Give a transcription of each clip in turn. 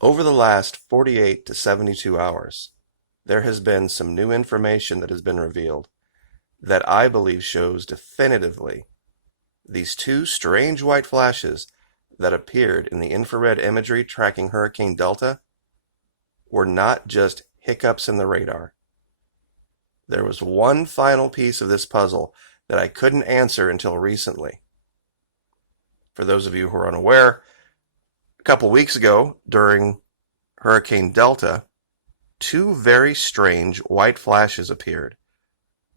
Over the last 48 to 72 hours, there has been some new information that has been revealed that I believe shows definitively these two strange white flashes that appeared in the infrared imagery tracking Hurricane Delta were not just hiccups in the radar. There was one final piece of this puzzle that I couldn't answer until recently. For those of you who are unaware, a couple weeks ago during Hurricane Delta, two very strange white flashes appeared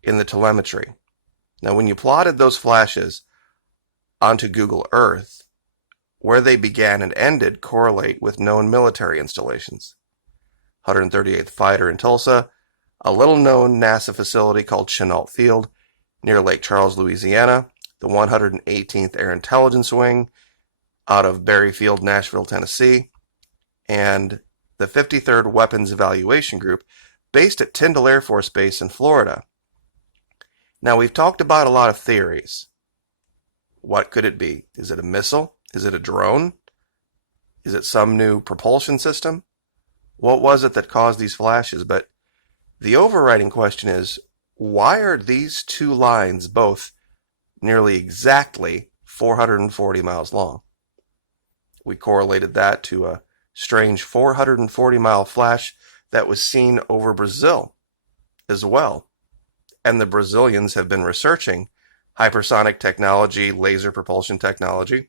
in the telemetry. Now, when you plotted those flashes onto Google Earth, where they began and ended correlate with known military installations. 138th Fighter in Tulsa, a little-known NASA facility called Chenault Field near Lake Charles, Louisiana, the 118th Air Intelligence Wing out of Berry Field, Nashville, Tennessee, and the 53rd Weapons Evaluation Group based at Tyndall Air Force Base in Florida. Now, we've talked about a lot of theories. What could it be? Is it a missile? Is it a drone? Is it some new propulsion system? What was it that caused these flashes? But the overriding question is, why are these two lines both nearly exactly 440 miles long? We correlated that to a strange 440-mile flash that was seen over Brazil as well. And the Brazilians have been researching hypersonic technology, laser propulsion technology.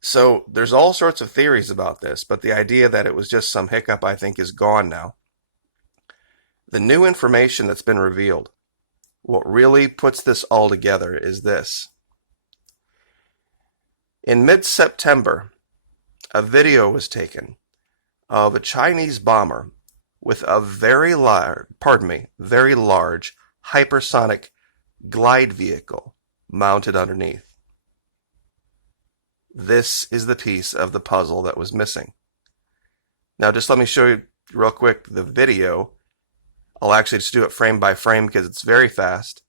So there's all sorts of theories about this, but the idea that it was just some hiccup, I think, is gone now. The new information that's been revealed, what really puts this all together is this. In mid-September, a video was taken of a Chinese bomber with a very large hypersonic glide vehicle mounted underneath. This is the piece of the puzzle that was missing. Now, just let me show you real quick the video. I'll actually just do it frame by frame because it's very fast.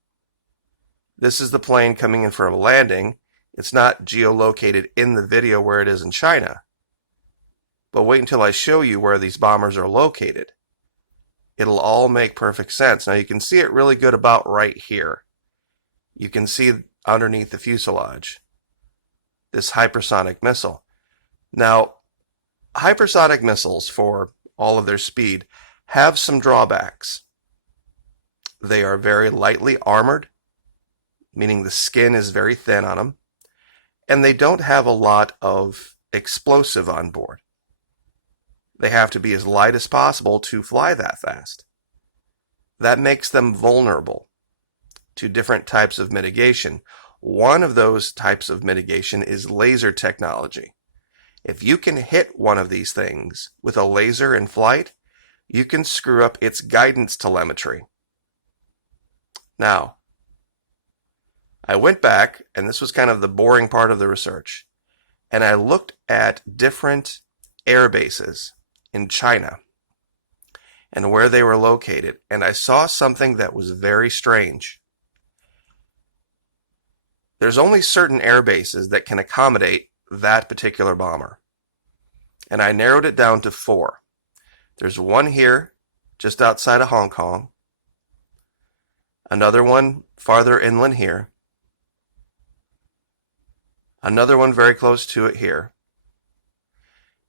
This is the plane coming in for a landing. It's not geolocated in the video where it is in China. But wait until I show you where these bombers are located. It'll all make perfect sense. Now, you can see it really good about right here. You can see underneath the fuselage this hypersonic missile. Now, hypersonic missiles, for all of their speed, have some drawbacks. They are very lightly armored, meaning the skin is very thin on them, and they don't have a lot of explosive on board. They have to be as light as possible to fly that fast. That makes them vulnerable to different types of mitigation. One of those types of mitigation is laser technology. If you can hit one of these things with a laser in flight, you can screw up its guidance telemetry. Now, I went back, and this was kind of the boring part of the research, and I looked at different air bases in China and where they were located, and I saw something that was very strange. There's only certain air bases that can accommodate that particular bomber, and I narrowed it down to 4. There's one here, just outside of Hong Kong, another one farther inland here, another one very close to it here,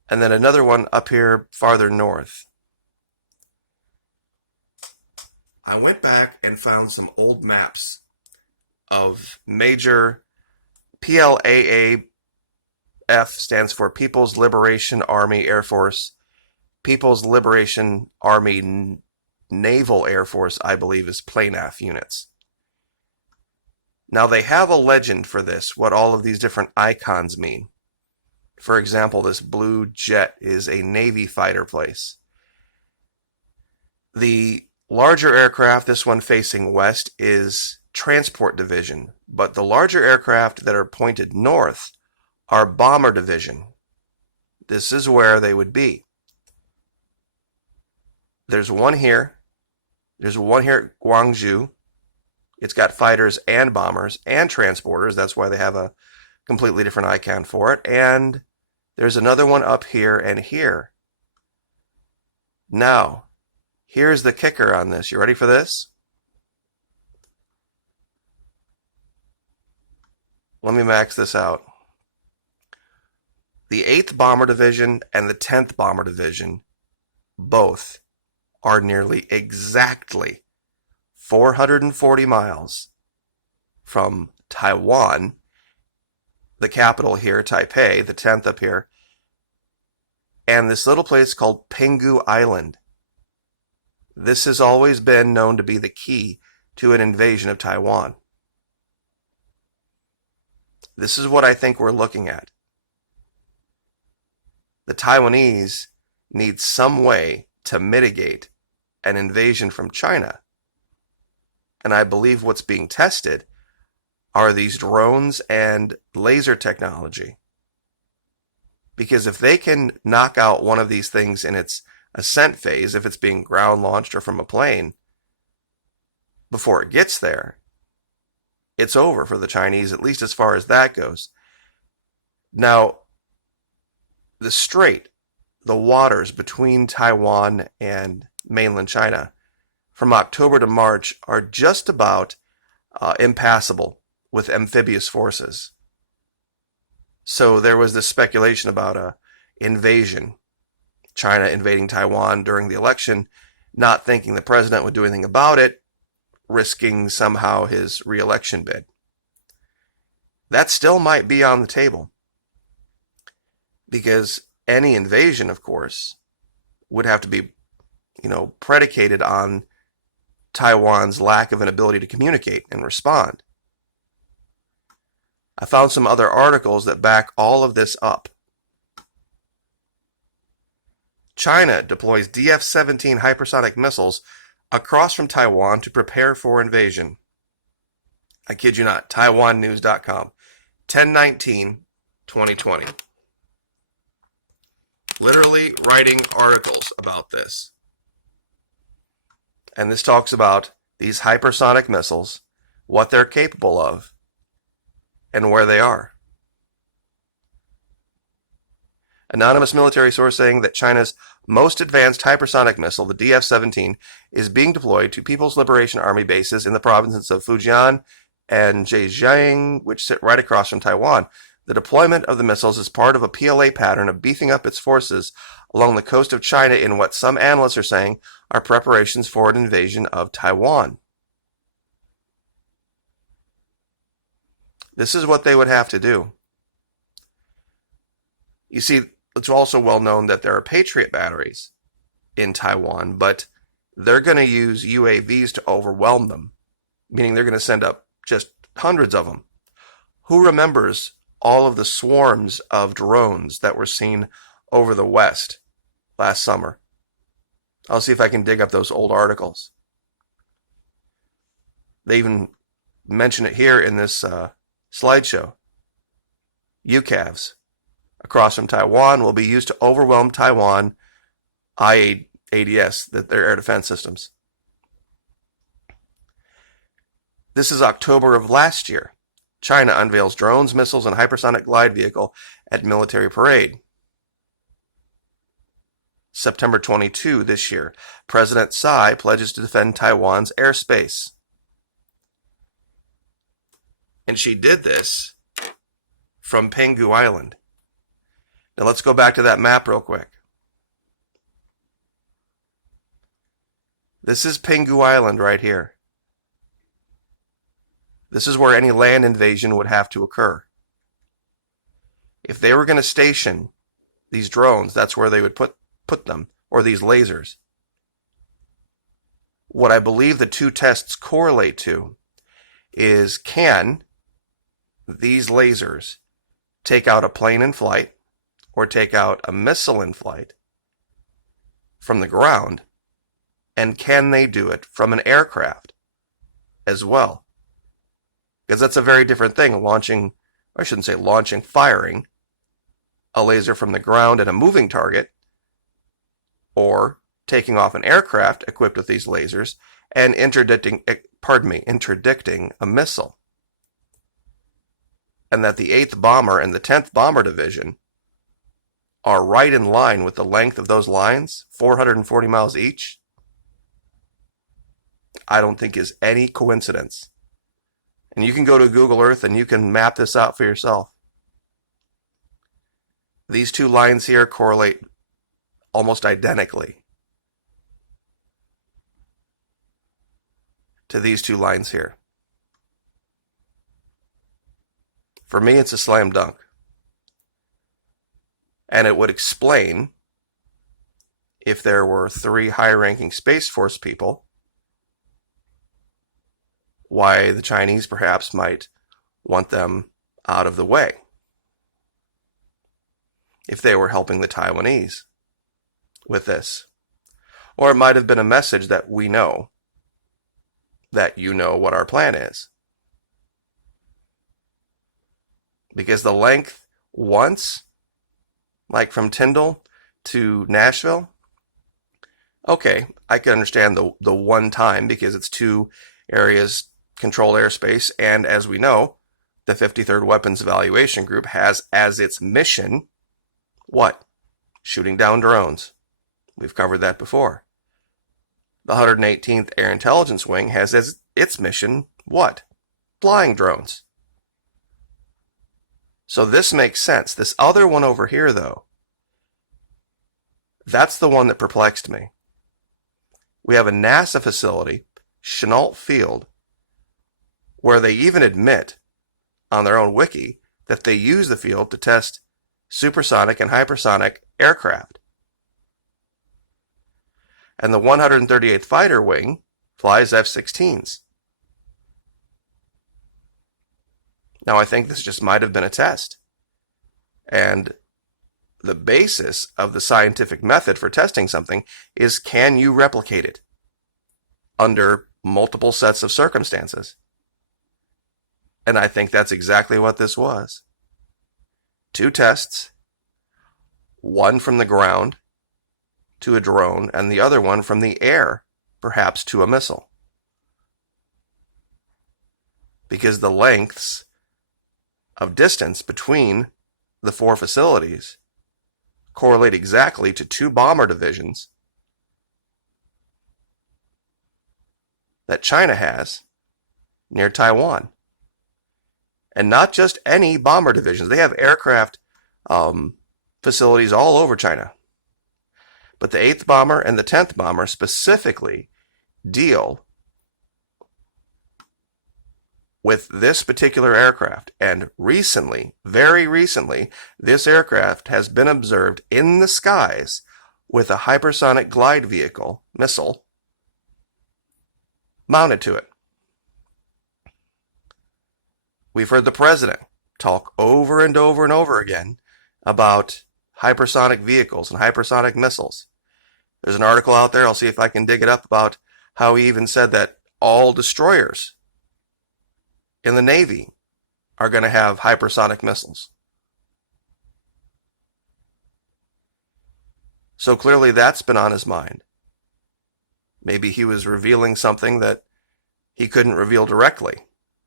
and then another one up here farther north. I went back and found some old maps of major PLAAF, stands for People's Liberation Army Air Force, People's Liberation Army Naval Air Force, I believe, is PLANAF units. Now, they have a legend for this, what all of these different icons mean. For example, this blue jet is a Navy fighter place. The larger aircraft, this one facing west, is Transport Division, but the larger aircraft that are pointed north are Bomber Division. This is where they would be. There's one here. There's one here at Guangzhou. It's got fighters and bombers and transporters. That's why they have a completely different icon for it. And There's another one up here and here. Now, here's the kicker on this. You ready for this? Let me max this out. The 8th Bomber Division and the 10th Bomber Division both are nearly exactly 440 miles from Taiwan, the capital here, Taipei, the 10th up here, and this little place called Penghu Island. This has always been known to be the key to an invasion of Taiwan. This is what I think we're looking at. The Taiwanese need some way to mitigate an invasion from China. And I believe what's being tested are these drones and laser technology. Because if they can knock out one of these things in its ascent phase, if it's being ground launched or from a plane, before it gets there, it's over for the Chinese, at least as far as that goes. Now, the strait, the waters between Taiwan and mainland China, from October to March are just about impassable with amphibious forces. So there was this speculation about an invasion, China invading Taiwan during the election, not thinking the president would do anything about it, risking somehow his re-election bid. That still might be on the table, because any invasion, of course, would have to be, predicated on Taiwan's lack of an ability to communicate and respond. I found some other articles that back all of this up. China deploys DF-17 hypersonic missiles across from Taiwan to prepare for invasion. I kid you not, TaiwanNews.com, 10/19/2020. Literally writing articles about this. And this talks about these hypersonic missiles, what they're capable of, and where they are. Anonymous military source saying that China's most advanced hypersonic missile, the DF-17, is being deployed to People's Liberation Army bases in the provinces of Fujian and Zhejiang, which sit right across from Taiwan. The deployment of the missiles is part of a PLA pattern of beefing up its forces along the coast of China in what some analysts are saying are preparations for an invasion of Taiwan. This is what they would have to do. You see, it's also well known that there are Patriot batteries in Taiwan, but they're going to use UAVs to overwhelm them, meaning they're going to send up just hundreds of them. Who remembers all of the swarms of drones that were seen over the West last summer? I'll see if I can dig up those old articles. They even mention it here in this slideshow. UCAVs across from Taiwan will be used to overwhelm Taiwan IADS, their air defense systems. This is October of last year. China unveils drones, missiles, and hypersonic glide vehicle at military parade. September 22 this year, President Tsai pledges to defend Taiwan's airspace. And she did this from Penghu Island. Now let's go back to that map real quick. This is Penghu Island right here. This is where any land invasion would have to occur. If they were going to station these drones, that's where they would put them, or these lasers. What I believe the two tests correlate to is, can these lasers take out a plane in flight or take out a missile in flight from the ground, and can they do it from an aircraft as well? Because that's a very different thing, firing a laser from the ground at a moving target, or taking off an aircraft equipped with these lasers and interdicting a missile. And that the 8th Bomber and the 10th Bomber Division are right in line with the length of those lines, 440 miles each, I don't think is any coincidence. And you can go to Google Earth and you can map this out for yourself. These two lines here correlate almost identically to these two lines here. For me, it's a slam dunk. And it would explain, if there were 3 high-ranking Space Force people, why the Chinese perhaps might want them out of the way if they were helping the Taiwanese with this. Or it might have been a message that we know that you know what our plan is. Because the length once, like from Tyndall to Nashville, okay, I can understand the one time because it's 2 areas controlled airspace, and as we know, the 53rd Weapons Evaluation Group has as its mission what? Shooting down drones. We've covered that before. The 118th Air Intelligence Wing has as its mission what? Flying drones. So this makes sense. This other one over here, though, that's the one that perplexed me. We have a NASA facility, Chenault Field, where they even admit on their own wiki that they use the field to test supersonic and hypersonic aircraft. And the 138th Fighter Wing flies F-16s. Now, I think this just might have been a test. And the basis of the scientific method for testing something is, can you replicate it under multiple sets of circumstances? And I think that's exactly what this was. 2 tests, one from the ground to a drone, and the other one from the air, perhaps to a missile. Because the lengths of distance between the 4 facilities correlate exactly to 2 bomber divisions that China has near Taiwan. And not just any bomber divisions. They have aircraft facilities all over China. But the 8th Bomber and the 10th Bomber specifically deal with this particular aircraft. And recently, very recently, this aircraft has been observed in the skies with a hypersonic glide vehicle missile mounted to it. We've heard the president talk over and over and over again about hypersonic vehicles and hypersonic missiles. There's an article out there, I'll see if I can dig it up, about how he even said that all destroyers in the Navy are going to have hypersonic missiles. So clearly that's been on his mind. Maybe he was revealing something that he couldn't reveal directly,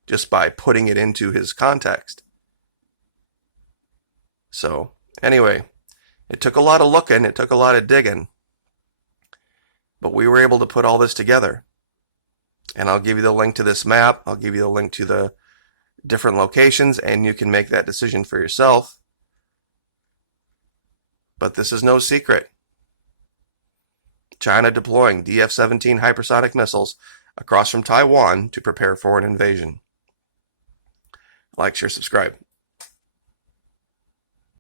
just by putting it into his context. So, anyway, it took a lot of looking, it took a lot of digging, but we were able to put all this together. And I'll give you the link to this map, I'll give you the link to the different locations, and you can make that decision for yourself. But this is no secret. China deploying DF-17 hypersonic missiles across from Taiwan to prepare for an invasion. Like, share, subscribe.